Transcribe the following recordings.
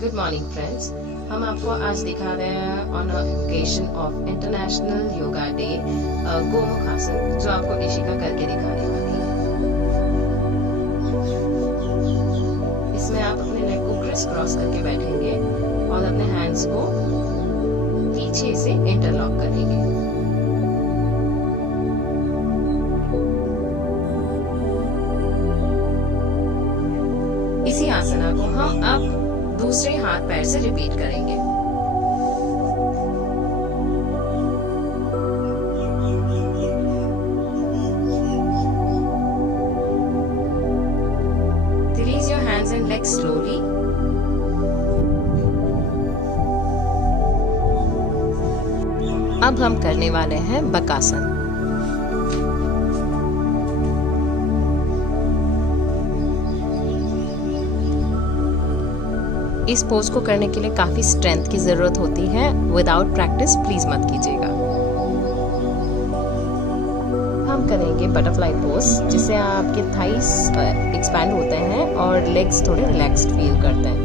Good morning friends. हम आपको आज दिखा रहे हैं on occasion of international yoga day Gomukh आसन, जो आपको इशिका करके दिखाने वाली है। इसमें आप अपने लेग को क्रिस क्रॉस करके बैठेंगे और अपने हैंड्स को पीछे से इंटरलॉक करेंगे। इसी आसना को हम अब दूसरे हाथ पैर से रिपीट करेंगे। Release your hands and legs slowly. अब हम करने वाले हैं बकासन। इस पोज को करने के लिए काफी स्ट्रेंथ की जरूरत होती है। विदाउट प्रैक्टिस प्लीज मत कीजिएगा। हम करेंगे बटरफ्लाई पोज, जिससे आपके थाइस एक्सपैंड होते हैं और लेग्स थोड़े रिलैक्स्ड फील करते हैं।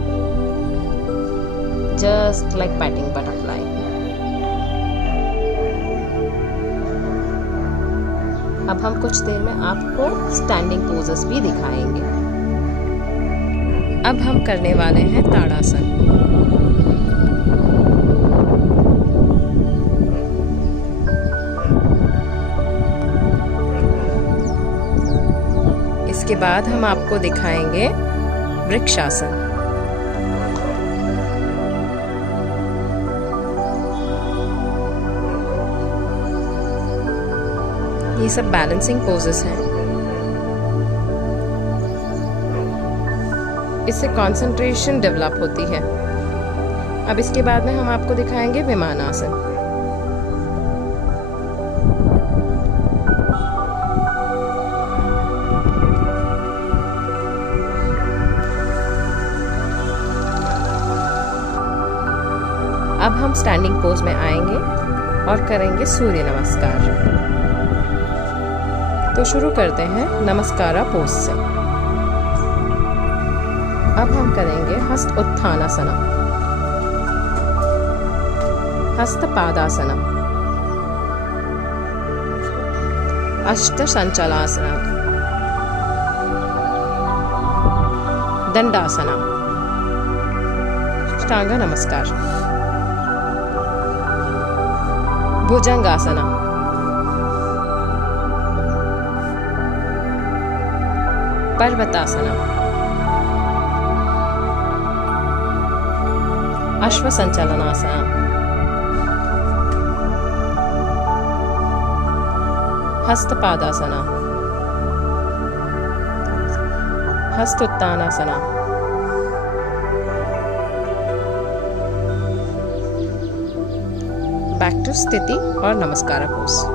Just like patting butterfly. अब हम कुछ देर में आपको स्टैंडिंग पोजेस भी दिखाएंगे। अब हम करने वाले हैं ताड़ासन। इसके बाद हम आपको दिखाएंगे वृक्षासन। ये सब बैलेंसिंग पोजेस हैं। इससे कंसंट्रेशन डेवलप होती है। अब इसके बाद में हम आपको दिखाएंगे विमानासन। अब हम स्टैंडिंग पोज में आएंगे और करेंगे सूर्य नमस्कार। तो शुरू करते हैं नमस्कारा पोज से। अब हम करेंगे हस्त उत्थानासनम, हस्त पादासनम, अष्ट संचलासनम, दंडासनम, अष्टांग नमस्कार, भुजंगासनम, पर्वतासनम, अश्व संचलनासन, हस्तपादासन, हस्तोत्तानासन, बैक टू स्थिति और नमस्कार पोज।